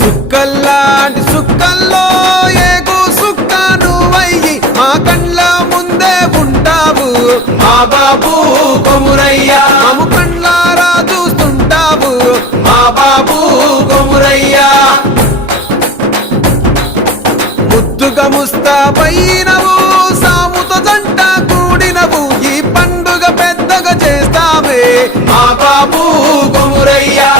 సుక్కల్లాంటి సుక్కల్లో ఏగు సుక్క నువ్వయ్యి మా కండ్ల ముందే ఉంటావు మా బాబు కొమురయ్యా మము కండ్లారా చూస్తుంటావు మా బాబు కొమురయ్యా ముద్దుగా ముస్తాబైనవు సాముతో జంట కూడినవు ఈ పండుగ పెద్దగా చేస్తావే మా బాబు కొమురయ్యా